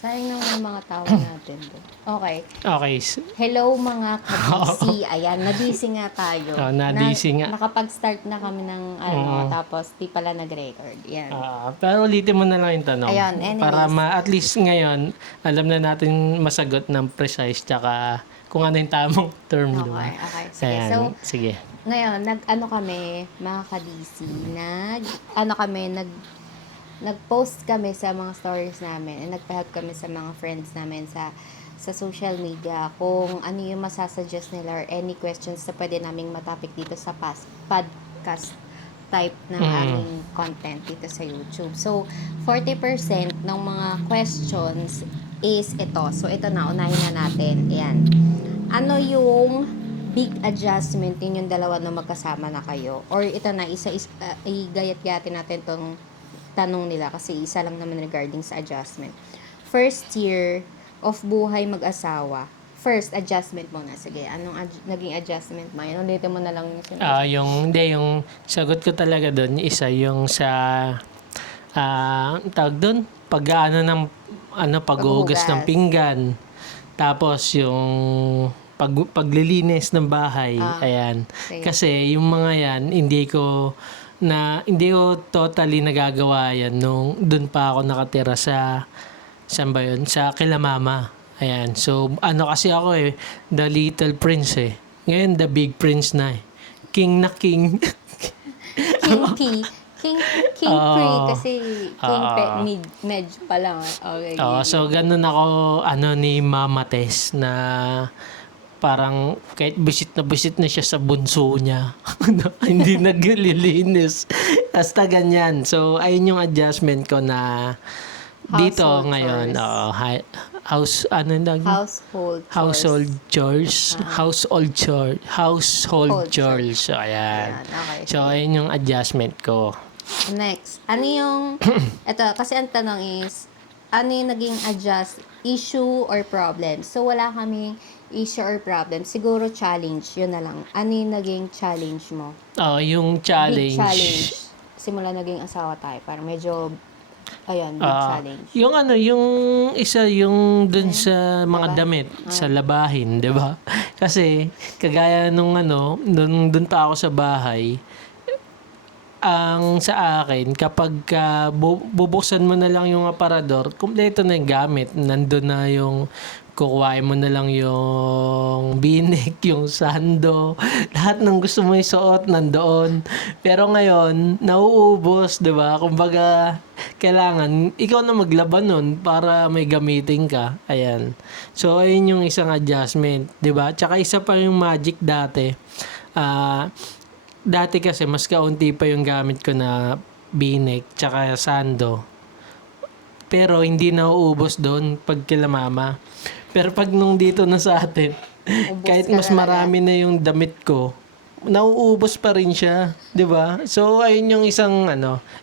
Sayang naman yung mga tao natin doon. Okay. Okay. Hello mga ka-DC. Ayan, na-DC nga tayo. Na-DC nga. Nakapag-start na kami ng tapos di pala nag-record. Yan. Pero ulitin mo na lang yung tanong. Ayun, anyways. Para at least ngayon, alam na natin masagot ng precise tsaka kung ano yung tamang term, di ba? Okay. Sige. Ayan, So, sige. ngayon, kami, mga ka-DC, nag-post kami sa mga stories namin and nagpa-help kami sa mga friends namin sa social media kung ano yung masasuggest nila or any questions na pwede naming matapik dito sa podcast type ng aming content dito sa YouTube. So, 40% ng mga questions is ito. So, ito na, unahin na natin. Ayan. Ano yung big adjustment yung dalawa na magkasama na kayo? Or ito na, igayat-gayatin natin tong tanong nila kasi isa lang naman regarding sa adjustment. First year of buhay mag-asawa. First adjustment muna. Sige, anong naging adjustment mo? Yan, ulitin mo na lang yung sinabi. Yung sagot ko talaga doon, isa yung sa, tawag doon, paghuhugas ng pinggan. Tapos yung paglilinis ng bahay. Ayan. Okay. Kasi yung mga yan, hindi ko totally nagagawa yan nung doon pa ako nakatira sa saan ba yun? Sa kila mama. Ayan. So, kasi ako the little prince Ngayon, the big prince na King na king. King P. King Pre kasi King medyo pa lang. Okay. So ganun ako ni Mama Tess na parang kahit bisit na siya sa bunso niya. Hindi naglilinis. Hasta ganyan. So ayun yung adjustment ko na dito Household ngayon. chores. Household chores. Household chores. So ayan. Okay. So ayun yung adjustment ko. Next, ano yung, ito, kasi ang tanong is, ano yung naging issue or problem? So, wala kaming issue or problem. Siguro challenge, yun na lang. Ano yung naging challenge mo? Yung challenge. Big challenge. Simula naging asawa tayo. Parang medyo, big challenge. Yung isa, yung dun sa mga damit, sa labahin, di ba? Kasi, kagaya nung dun pa ako sa bahay, ang sa akin, kapag bubuksan mo na lang yung aparador, kumpleto na yung gamit. Nandun na yung kukuhain mo na lang yung binik, yung sando, lahat ng gusto mo isuot nandoon. Pero ngayon, nauubos, 'di ba? Kumbaga, kailangan ikaw na maglaban nun para may gamitin ka. Ayan. So, ayun yung isang adjustment, 'di ba? Tsaka isa pa yung magic dati. Dati kasi mas kaunti pa yung gamit ko na binik tsaka sando. Pero hindi na uubos doon pag kila mama. Pero pag nung dito na sa atin, kahit mas marami na yung damit ko, nauubos pa rin siya, 'di ba? So ayun yung isang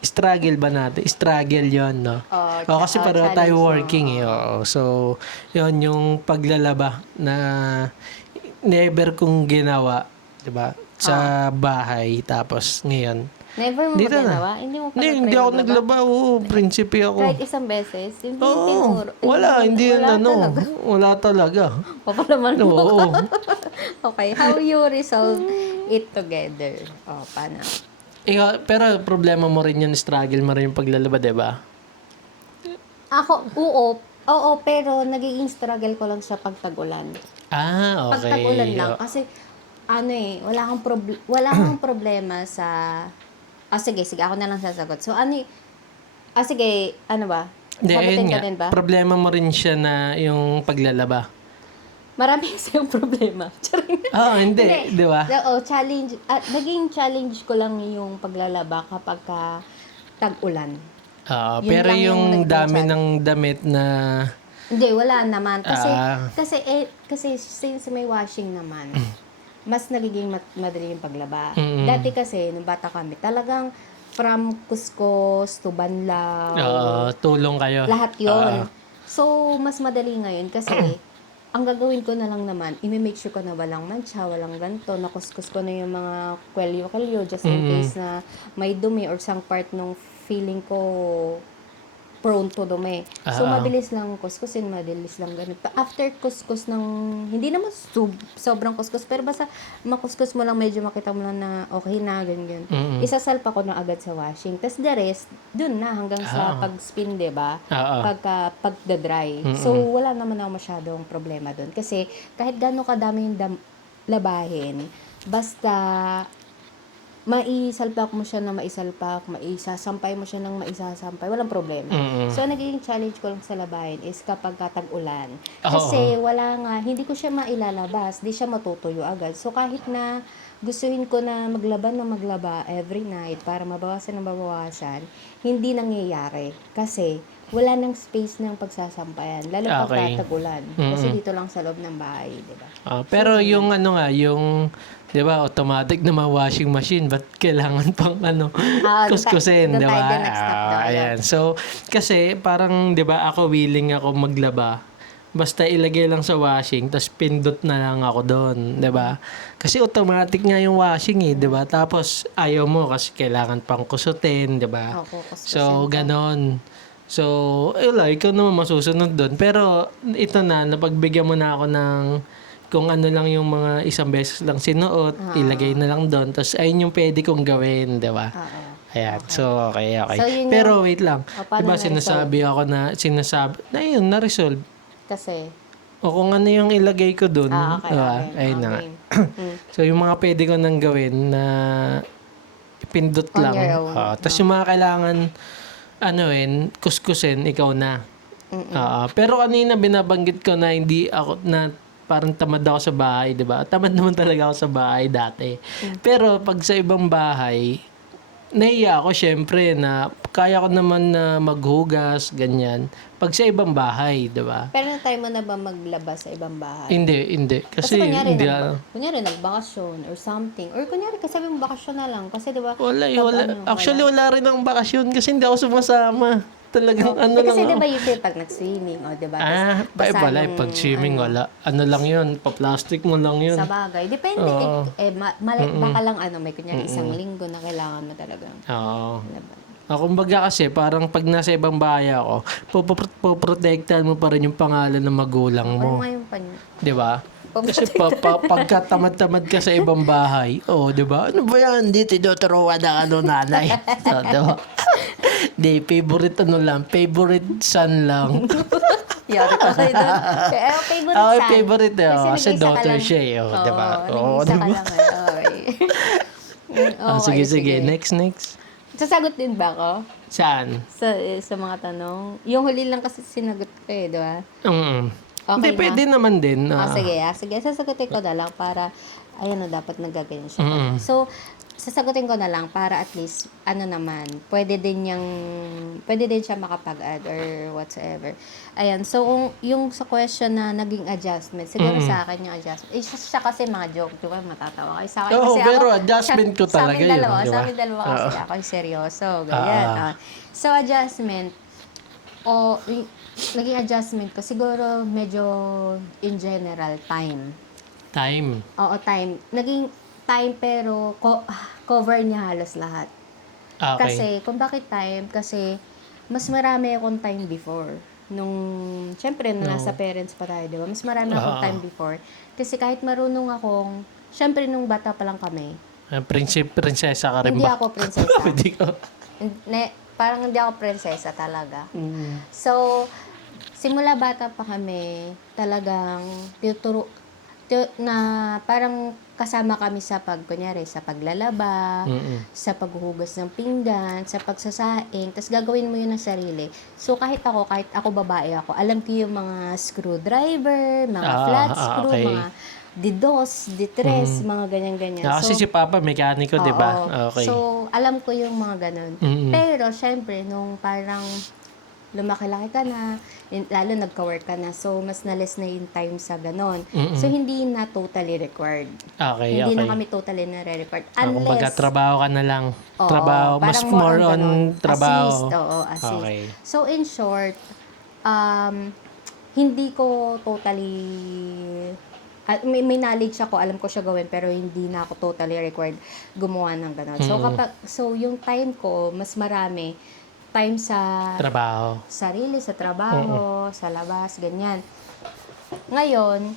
struggle ba natin? Struggle 'yon, no? Kasi pareho tayo working So 'yon yung paglalaba na never kong ginawa, 'di ba? Sa bahay tapos ngayon Never mo dito ba ginawa? Hindi mo pa hindi ako naglaba. Prinsipe ako. Kahit isang beses? Hindi tinuro. Wala talaga. Papalaman mo Oo. Okay, how you resolve it together? Paano? Pero problema mo rin yun, struggle mo rin yung paglalaba, diba? Ako, oo, pero nagiging struggle ko lang sa pagtagulan. Okay. Pagtagulan lang, kasi wala kang problema sa sige, ako na lang sasagot. So, sige, ano ba? Sagutin ka din ba? Problema mo rin siya na yung paglalaba. Marami kasi yung problema. Hindi, di ba? Challenge. Naging challenge ko lang yung paglalaba kapag tag-ulan. Pero yung dami ng damit na... Hindi, wala naman. Kasi since may washing naman, mas nagiging madali yung paglaba. Dati kasi, nung bata kami, talagang from kuskus to banlaw. Tulong kayo. Lahat yun. So, mas madali ngayon kasi, ang gagawin ko na lang naman, i-make sure ko na walang mancha, walang ganto, nakuskus ko na yung mga kwelyo-kwelyo just in case na may dumi or some part ng feeling ko prone to dumi. So, Ah. mabilis lang kuskusin, mabilis lang ganun. After kuskus ng, hindi naman sobrang kuskus, pero basta makuskus mo lang, medyo makita mo lang na okay na, ganyan. Mm. Isasalpa ko na agad sa washing. Tapos the rest, dun na, hanggang sa pag-spin, diba? Oo. Pagda-dry. So, wala naman ako masyadong problema dun. Kasi, kahit gano'ng kadami yung labahin, basta maisalpak mo siya na maisalpak, maisasampay mo siya ng maisasampay, walang problema. Mm. So, nagiging challenge ko lang sa labahin is kapag tag-ulan. Oo. Kasi wala nga, hindi ko siya mailalabas, di siya matutuyo agad. So, kahit na gustuhin ko na maglaba every night para mabawasan, hindi nangyayari. Kasi wala nang space ng pagsasampayan, lalo pag Okay. tag-ulan. Kasi dito lang sa loob ng bahay, di ba? Pero yung ano nga, yung 'di ba, automatic na mga washing machine, but kailangan pang kuskusin, doon 'di tayo ba? din nag-stop doon. Ayan. So, kasi parang 'di ba, ako willing ako maglaba. Basta ilagay lang sa washing, tapos pindot na lang ako doon, 'di ba? Kasi automatic nga yung washing 'di ba? Tapos ayaw mo kasi kailangan pang kusutin, 'di ba? Opo, kuskusin So, pa. ganon. So, wala, ikaw naman masusunod doon. Pero, ito na, napagbigyan mo na ako ng kung ano lang yung mga isang beses lang sinuot, ilagay na lang doon. Tapos, ayun yung pwede kong gawin, di ba? Oo. Ayan. So, okay. So, yun Pero, wait lang. paano Diba, na-resolve? sinasabi, na yun, na-resolve. Kasi, O kung ano yung ilagay ko doon, okay, diba? okay. Ayun na nga. Okay. So, yung mga pwede ko nang gawin na pindot On lang. your own. Tapos yung mga kailangan kuskusin, ikaw na. Pero kanina binabanggit ko na hindi ako na parang tamad ako sa bahay, 'di ba? Tamad naman talaga ako sa bahay dati. Pero pag sa ibang bahay, nahiya ako syempre na kaya ko naman na maghugas, ganyan. Pag sa ibang bahay, 'di ba? Pero na-try mo na ba maglaba sa ibang bahay? Hindi. Kasi Kasi kunyari, hindi nagbakasyon or something. Or kunyari, kasabi mo bakasyon na lang. Kasi diba, wala. wala. Actually, wala rin ang bakasyon kasi hindi ako sumasama. Talagang ano lang Kasi ako. diba usually pag nag-swimming, o diba? Wala. Pag swimming, wala. Ano lang yun, pa-plastic mo lang yun. Sa bagay. Depende. Oo. Baka lang may kunyari isang linggo na kailangan mo talaga. Oo. Diba? Kumbaga kasi, parang pag nasa ibang bahay ako, poprotektahan mo pa rin yung pangalan ng magulang Ano mo. nga yung panyo? Di ba? Kasi pagka tamad-tamad ka sa ibang bahay, di ba? Ano ba yan? Di tinuturuan ng nanay. So, di ba? Di, favorite son lang. Yari ka kayo doon. Favorite son. Favorite Kasi nag-isa ka daughter lang. siya di ba? Nag-isa ka lang. Okay. Sige. Next. Sasagot din ba ako? Saan? Sa mga tanong? Yung huli lang kasi sinagot ko di ba? Okay Hindi, na? pwede naman din. Sige. Sasagutin ko na lang para, dapat nagaganyan siya. So, sasagutin ko na lang para at least, pwede din siya makapag-add or whatsoever. Ayan, so, yung sa question na naging adjustment, siguro sa akin yung adjustment, siya kasi mga joke, diba, matatawa kayo sa akin. Oo, Kasi pero adjustment ko talaga yun, di Sa ba? amin dalawa kasi ako yung seryoso, ganyan. So, adjustment, naging adjustment ko, siguro medyo in general, time. Time. Oo, time. Naging time pero cover niya halos lahat. Okay. Kasi, kung bakit time? Kasi, mas marami akong time before. Syempre, nasa parents pa tayo, di ba? Mas marami akong time before. Kasi kahit marunong akong, syempre, nung bata pa lang kami, Prinsesa ka rin hindi ba? ako prinsesa. Hindi ko. Parang hindi ako prinsesa talaga. So, simula bata pa kami, talagang na parang kasama kami sa kunyari, sa paglalaba, sa paghuhugas ng pinggan, sa pagsasaing, tapos gagawin mo yun ng sarili. So, kahit ako babae ako, alam ko yung mga screwdriver, mga flat screw, okay. mga didos, ditres, mga ganyan-ganyan. Kasi si Papa, mekaniko, di ba? Oo. Okay. So, alam ko yung mga ganun. Pero, syempre, nung parang lumaki-laki ka na, lalo nagka-work ka na, so mas na-less na yung time sa ganon. So, hindi na totally required. Okay. Hindi na kami totally na-required. Kumbaga, Unless, trabaho ka na lang. oo, Trabaho, mas parang more on ganon. trabaho. Assist. Okay. So, in short, hindi ko totally, may knowledge ako, alam ko siya gawin, pero hindi na ako totally required gumawa ng ganon. So, yung time ko, mas marami, time sa Trabaho. sarili, sa trabaho, sa labas, ganyan. Ngayon,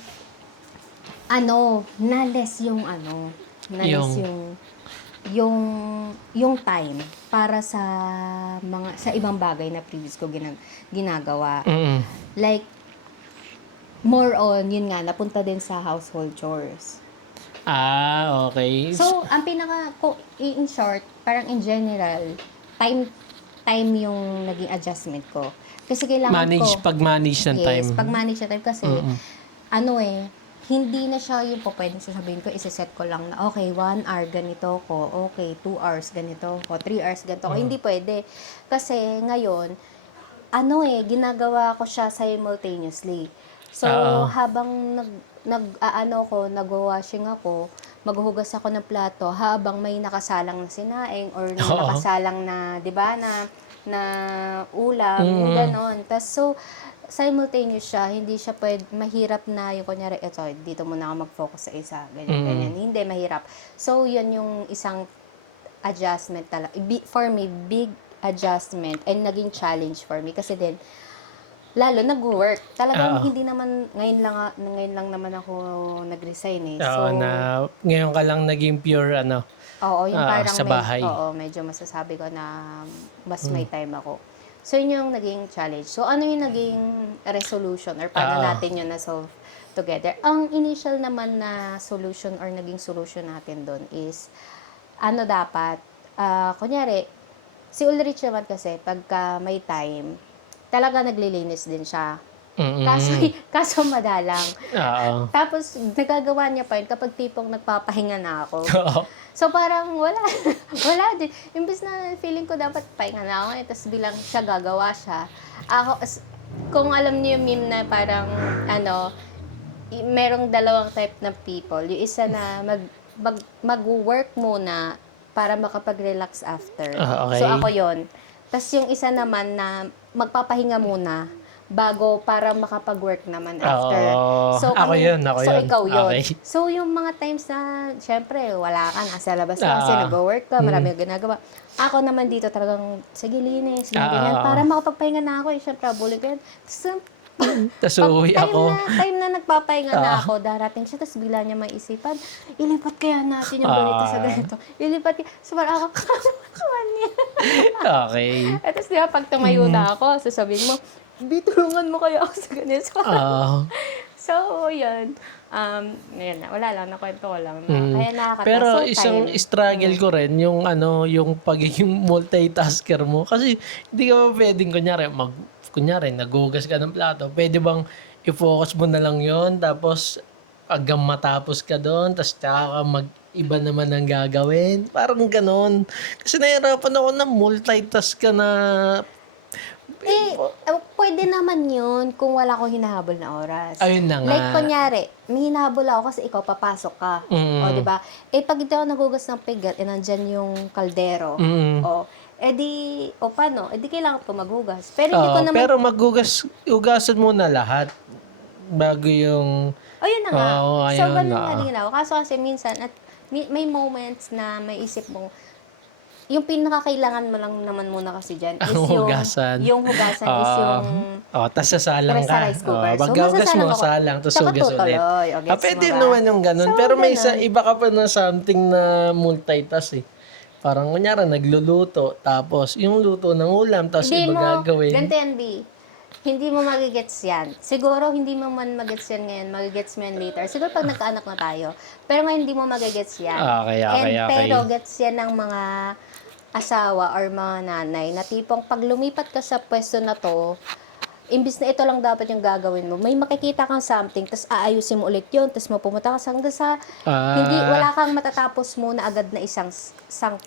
na-less yung time para sa ibang bagay na previous ko ginagawa. Mm. Like, more on, yun nga, napunta din sa household chores. Okay. So, in short, parang in general, time yung naging adjustment ko. Kasi kailangan Pag-manage ng time. Yes, pag-manage ng time kasi, hindi na siya yung pwedeng sasabihin ko, isa-set ko lang na, okay, 1 hour ganito ko, okay, 2 hours ganito ko, 3 hours ganito ko. Hindi pwede. Kasi ngayon, ginagawa ko siya simultaneously. So, habang nag-washing ako, maghuhugas ako ng plato, habang may nakasalang na sinaing or nakasalang na, 'di ba, na ulam, yung ganon. Tas so, simultaneous siya, hindi siya mahirap na yung kunyari, ito, dito muna ako mag-focus sa isa, ganyan. Hindi, mahirap. So, yun yung isang adjustment talaga. For me, big adjustment and naging challenge for me. Kasi din, lalo nag-work. Talagang hindi naman, ngayon lang naman ako nag-resign eh. So, ngayon ka lang naging pure oo, yung parang sa bahay. medyo masasabi ko na mas may time ako. So, yun yung naging challenge. So, ano yung naging resolution or paano natin yun na-solve together? Ang initial naman na solution or naging solution natin doon is, dapat, kunyari, si Ulrich naman kasi, pagka may time, talaga naglilinis din siya. Kaso madalang. Tapos, nagagawa niya pa yun kapag tipong nagpapahinga na ako. So, parang wala din. Imbes na feeling ko dapat pahinga na ako, tapos bilang siya gagawa siya. Ako, kung alam niyo yung meme na parang, merong dalawang type ng people. Yung isa na mag-work muna para makapag-relax after. Okay. So, ako yon. Tapos yung isa naman na magpapahinga muna bago para makapag-work naman after. So, ako yun. ikaw yun. Okay. So, yung mga times na, syempre, wala ka, nasa labas ka kasi nag-work ka, marami kang ginagawa. Ako naman dito talagang, sige, linis, ganyan, para makapagpahinga na ako. Syempre, abulin ko yan. Tapos uwi ako. Time na nagpapahinga na ako, darating siya, tapos bigla niya maisipan, ilipat kaya natin yung ganito sa ganito. Ilipat kaya. So, parang ako, kawan niya. Okay. At tapos, di ba, pag tumayo na ako, sasabihin mo, bitulungan mo kaya ako sa ganito. So, yun. Ngayon na, wala lang, nakwento ko lang. Kaya nakakatawa. Pero So, isang time. struggle ko rin yung pagiging multitasker mo kasi hindi ka pa pwedeng kunyari naghugas ka ng plato, pwede bang i-focus mo na lang yon tapos hanggang matapos ka doon tapos tsaka mag-iba naman ang gagawin, parang ganon. Kasi nahirapan ako na multitask ka na Pwede naman yun kung wala akong hinahabol na oras. Ayun na nga. Like, kunyari, may hinahabol ako kasi ikaw papasok ka. O, di ba? Pag ito ako nagugas ng pigat, nandyan yung kaldero. Paano? Di kailangan ko maghugas. Pero hindi ko naman... Pero hugasan mo na lahat bago yung... yun na nga. So, ayun, ganun nga din ako. Kaso kasi minsan, at may moments na may isip mo, yung pinakakailangan mo lang naman muna kasi dyan is hugasan. Yung hugasan is yung... tas sasalang sa ka. rice cooker. So, Pagkahugas mo, masasalang ako. salang, tapos Tsaka hugas ulit. tutuloy. Pwede Gets mo ba? naman yung ganun. So, pero may ganun. iba ka pa na something na multitask eh. Parang kunyari, nagluluto, tapos yung luto ng ulam, tapos Hindi iba mo, gagawin. ganito yan, B. Hindi mo magigets yan. Siguro, hindi mo man magigets yan ngayon. Magigets mo yan later. Siguro pag nagkaanak na tayo. Pero ngayon, hindi mo magigets yan. Okay. Pero gets yan ng mga asawa or mga nanay na tipong pag lumipat ka sa pwesto na to, imbis na ito lang dapat yung gagawin mo, may makikita kang something, tapos aayusin mo ulit yun, tapos mapumunta ka hanggang sa, wala kang matatapos muna agad na isang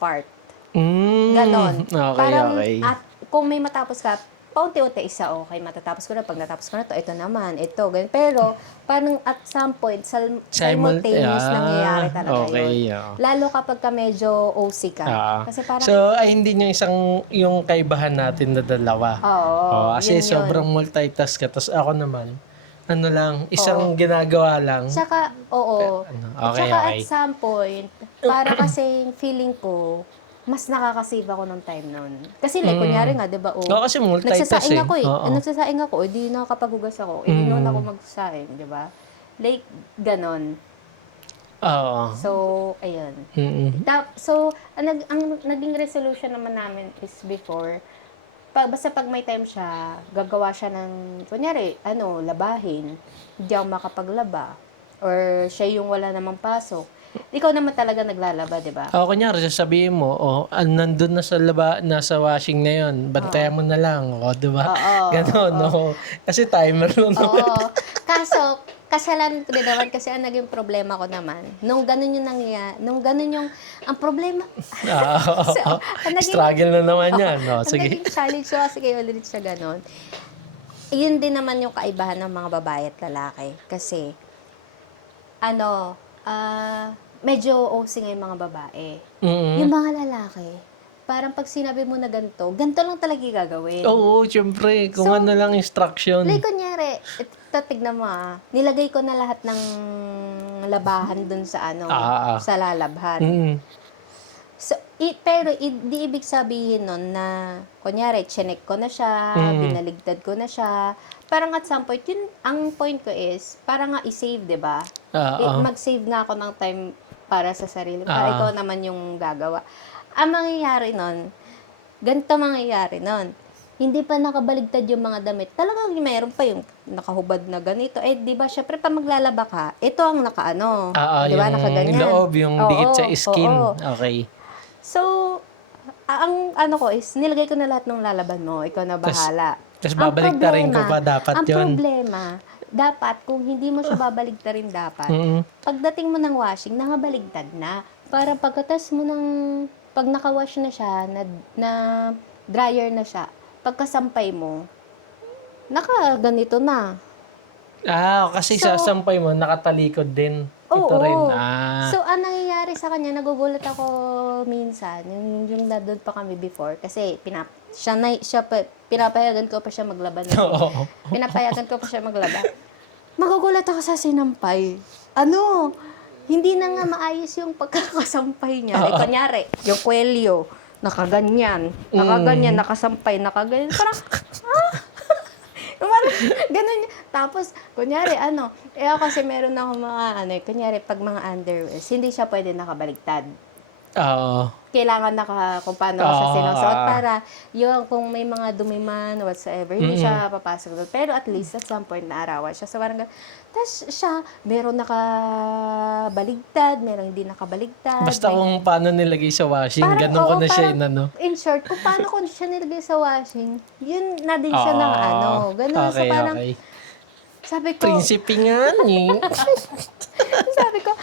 part. Ganon. Okay. At kung may matapos ka, paunti-unti isa, okay, matatapos ko na, pag natapos ko na to, ito naman, ito, ganyan. Pero, parang at some point, simultaneous nangyayari talaga yun. Lalo kapag ka medyo OC ka. Kasi parang, So, hindi yung kaibahan natin na dalawa. Kasi yun. sobrang multitask ka. Tapos ako naman, isang ginagawa lang. Tsaka, Okay. Tsaka at some point, para kasi feeling ko, mas nakaka-save ako ng time nun. Kasi like, kunyari nga, di ba, Oo, kasi multitask nagsasaing ako Oo. Nagsasaing ako, di nakakapaghugas ako, noon ako magsasaing, di ba? Like, ganon. Oo. So, ayun. Mm-mm. So, ang naging resolution naman namin is before, basta pag may time siya, gagawa siya ng, kunyari, labahin, hindi ako makapaglaba. Or siya yung wala namang pasok. Ikaw naman talaga naglalaba, di ba? Kunyari, sasabihin mo, nandun na nasa washing na yun, bantayan mo na lang, di ba? Oo. Ganon, no? Kasi timer nun. Oo. Kaso, kasalanan ko din naman kasi ang naging problema ko naman, nung ganun yung nangyayari, ang problema, so, ang naging, Struggle na naman yan. No? ang Sige. naging challenge ko kasi kayo ulit siya ganun. Yun din naman yung kaibahan ng mga babae at lalaki. Kasi, medyo OC nga yung mga babae. Mm-mm. Yung mga lalaki, parang pag sinabi mo na ganito lang talaga yung gagawin. Oo, syempre. Kung So, ano lang instruction. Like, kunyari, ito, tignan mo nilagay ko na lahat ng labahan dun sa sa lalabhan. Mm. So, pero di ibig sabihin nun na, kunyari, chinek ko na siya, binaligtad ko na siya. Parang at some point, yun, ang point ko is, parang nga i-save, di ba? Mag-save nga ako ng time para sa sarili. Para ikaw naman yung gagawa. Ang mangyayari nun, ganito mangyayari nun. Hindi pa nakabaligtad yung mga damit. Talagang mayroon pa yung nakahubad na ganito. Di ba, syempre, pa maglalaba ka, ito ang di ba, nakaganyan. Yung loob, yung dikit sa skin. Oo. Okay. So, ang ko is, nilagay ko na lahat ng lalaban mo. Ikaw na bahala. Tapos babaligtarin ko pa dapat ang yun. Ang problema, dapat, kung hindi mo siya babaligtarin dapat, pagdating mo ng washing, nakabaligtad na. Para pagkatas mo pag nakawash na siya, na dryer na siya, pagkasampay mo, ganito na. Kasi sasampay mo, nakatalikod din. Ito rin. So, ang nangyayari sa kanya, nagugulat ako minsan, yung nandun pa kami before, kasi pinapayagan ko pa siya maglaban. Pinapayagan ko pa siya maglaban. Magugulat ako sa sinampay. Hindi na nga maayos yung pagkakasampay niya. Like, kunyari, yung kwelyo, nakaganyan, nakasampay, nakaganyan. Parang, ganun. Tapos, kunyari, ako kasi meron ako mga, kunyari, pag mga underwears, hindi siya pwede nakabaligtad. Oo. Kailangan kung paano ko siya sinusuot para kung may mga dumi man, whatsoever, hindi siya papasok doon. Pero at least, at some point, naarawan siya. So, parang tapos siya, meron nakabaligtad, meron hindi nakabaligtad. Basta kung paano nilagay sa washing, ganun ko na siya In short, kung paano ko siya nilagay sa washing, yun na din siya ng ganun. Okay, so, parang, okay. Sabi ko, Prinsipe nga ni. sabi ko,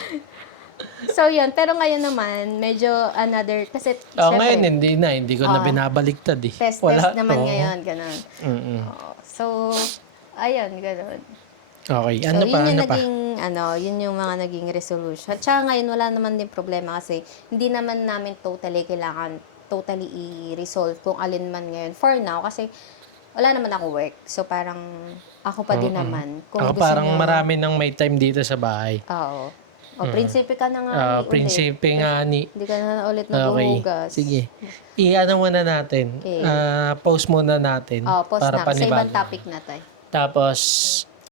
so yun, pero ngayon naman, medyo another, kasi Ngayon hindi ko na binabaliktad eh. Test naman ngayon, ganun. So, ayun, ganun. Okay, So, yun yung naging, yun yung mga naging resolution. At saka ngayon, wala naman din problema kasi hindi naman namin kailangan totally i-resolve kung alin man ngayon. For now, kasi wala naman ako work. So, parang ako pa din naman. Kung gusto parang nyo, marami nang may time dito sa bahay. Oo. Prinsipe ka na nga ulit. Prinsipe nga ni. Hindi ka na ulit Okay, naguhugas. sige. Muna natin. Okay. Post muna natin. Post para na. Sa ibang panibago. topic na tayo. Tapos,